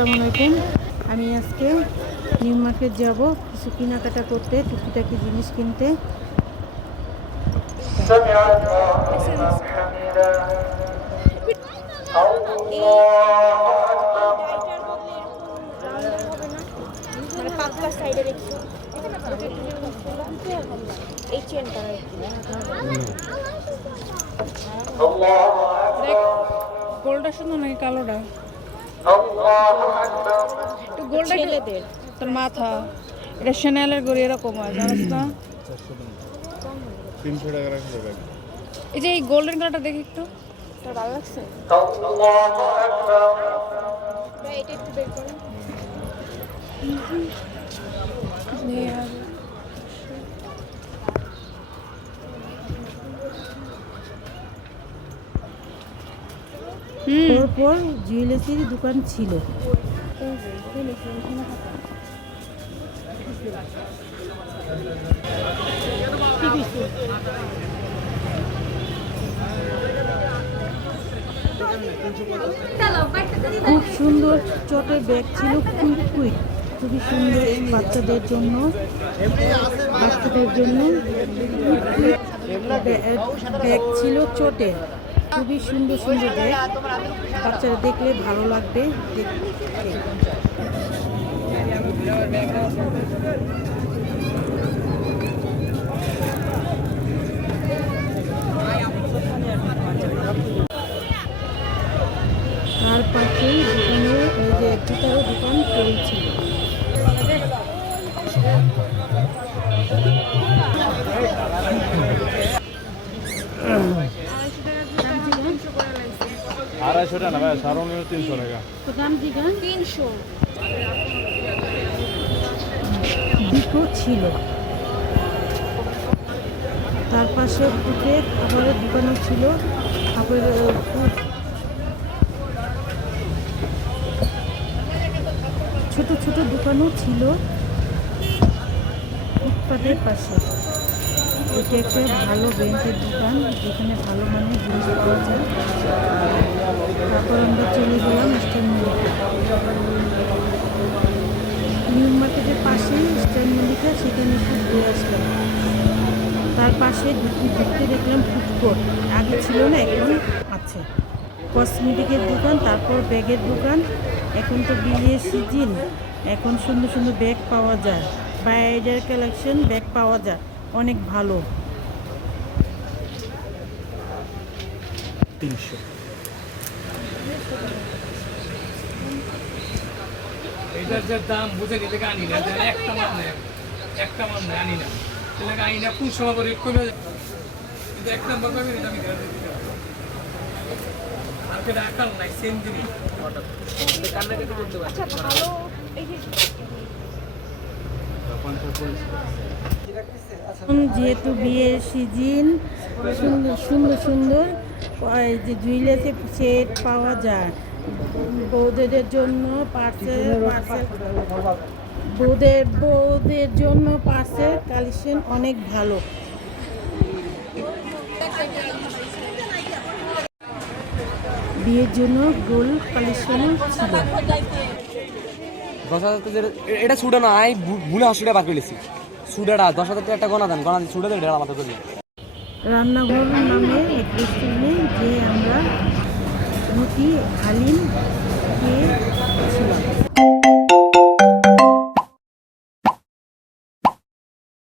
আসসালামু আলাইকুম। আমি আজকে নিউ মার্কেট যাব কিছু কেনাকাটা করতে টুকিটাকি জিনিস কিনতে। শুধু কালোটা? ছেলেদের। তোর মাথা। এটা সেনালের গড়ি এরকম হয় জানিস না? এই যে এই গোল্ডেন কালারটা দেখি একটু। তোর ভালো লাগছে? পর জুয়েলার্সের দোকান ছিল। খুব সুন্দর চটের ব্যাগ ছিল কুইক কুইক, খুবই সুন্দর বাচ্চাদের জন্য বাচ্চাদের জন্য ব্যাগ ছিল চটের খুবই সুন্দর সুন্দর দেয় বাচ্চারা দেখলে ভালো লাগবে দেখতে। আড়াইশো টাকা না ভাই সারণীয় তিনশো টাকা। তিনশো। দুটো ছিল। তার পাশে ফুটে খাবারের দোকানও ছিল। খাবারের ছোট ছোট দোকানও ছিল। ফুটপাতের পাশে। এটা একটা ভালো ব্যাংকের দোকান যেখানে ভালো মানের জিনিস পাওয়া যায়। তারপর আমরা চলে গেলাম মল্লিকা নিউ মার্কেটের পাশে ইস্টার্ন মল্লিকা সেখানে একটু ঘুরে আসলাম। তার পাশে ঢুকতে দেখলাম ফুড আগে ছিল না, এখন আছে। কসমেটিকের দোকান, তারপর ব্যাগের দোকান। এখন তো বিয়ের সিজন। এখন সুন্দর সুন্দর ব্যাগ পাওয়া যায়। বাইরের কালেকশন ব্যাগ পাওয়া যায়। অনেক ভালো। তিনশো। এটার যে দাম বুঝে নিতে আনি না। একটা মাল একটা মাল আনি না। তাহলে আনি না কোন সময় করে কমে যায়। কিন্তু এক নম্বর এটা আমি নাই সেম জিনিস কান্নাকাটি করতে পারছি আচ্ছা ভালো এই যে এখন যেহেতু বিয়ের সিজন সুন্দর সুন্দর সুন্দর। এই যে জুয়েলার্সের সেট পাওয়া যায়। বৌদের জন্য পার্সেল পার্সেল বৌদের বৌদের জন্য পার্সেল কালেকশন অনেক ভালো। বিয়ের জন্য গোল কালেকশনও ছিল। দশ হাজার এটা সুডা না আই ভুলে হাসুটা বার করেছি সুডাটা দশ হাজার একটা গনা দেন গনা সুডা এটা আমাদের জন্য রান্নাঘর নামে এক রেস্টুরেন্টে যে আমরা রুটি হালিম খেয়েছিলাম।